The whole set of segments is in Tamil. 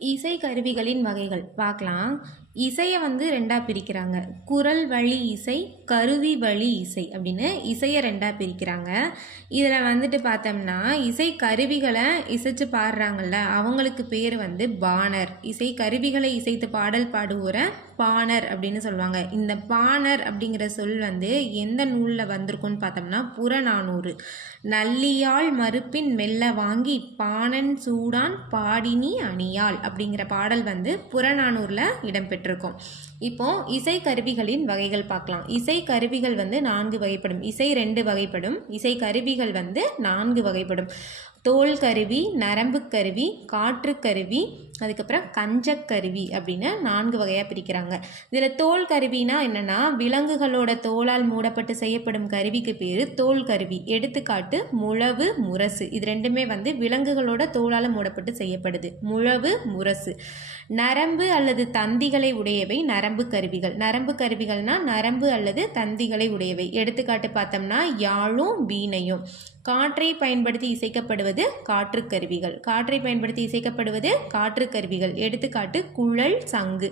இசை கருவிகளின் வகைகள் பார்க்கலாம். இசையை வந்து ரெண்டாக பிரிக்கிறாங்க. குரல் வழி இசை, கருவி வழி இசை அப்படின்னு இசையை ரெண்டாக பிரிக்கிறாங்க. இதில் வந்துட்டு பார்த்தோம்னா இசை கருவிகளை இசைச்சு பாடுறாங்கள்ல அவங்களுக்கு பேர் வந்து பாணர். இசை கருவிகளை இசைத்து பாடல் பாடுவோரை பாணர் அப்படின்னு சொல்லுவாங்க. இந்த பாணர் அப்படிங்கிற சொல் வந்து எந்த நூலில் வந்திருக்குன்னு பார்த்தோம்னா புறநானூறு. நல்லியாள் மறுப்பின் மெல்ல வாங்கி பாணன் சூடான் பாடினி அணியாள் அப்படிங்கிற பாடல் வந்து புறநானூரில் இடம்பெற்றிருக்கும். இப்போ இசை கருவிகளின் வகைகள் பார்க்கலாம். இசை கருவிகள் வந்து 4 வகைப்படும். இசை 2 வகைப்படும். இசை கருவிகள் வந்து 4 வகைப்படும். தோல் கருவி, நரம்பு கருவி, காற்று கருவி, அதுக்கப்புறம் கஞ்சக்கருவி அப்படின்னு 4 வகையாக பிரிக்கிறாங்க. இதில் தோல் கருவினா என்னென்னா விலங்குகளோட தோலால் மூடப்பட்டு செய்யப்படும் கருவிக்கு பேர் தோல் கருவி. எடுத்துக்காட்டு முழவு, முரசு. இது ரெண்டுமே வந்து விலங்குகளோட தோலால் மூடப்பட்டு செய்யப்படுது. முழவு, முரசு. நரம்பு அல்லது தந்திகளை உடையவை நரம்பு கருவிகள். நரம்பு கருவிகள்னா நரம்பு அல்லது தந்திகளை உடையவை. எடுத்துக்காட்டு பார்த்தோம்னா யாழும் வீணையும். காற்றை பயன்படுத்தி இசைக்கப்படுவது காற்று கருவிகள். காற்றை பயன்படுத்தி இசைக்கப்படுவது காற்று கருவிகள். எடுத்துக்காட்டு குழல், சங்கு.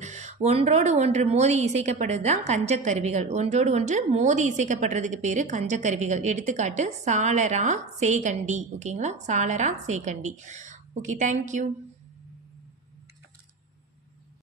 ஒன்றோடு ஒன்று மோதி இசைக்கப்படுவது தான் கஞ்சக்கருவிகள். ஒன்றோடு ஒன்று மோதி இசைக்கப்படுறதுக்கு பேர் கஞ்சக்கருவிகள். எடுத்துக்காட்டு சாளரா, சேகண்டி. ஓகேங்களா, சாளரா, சேகண்டி. Okay, thank you.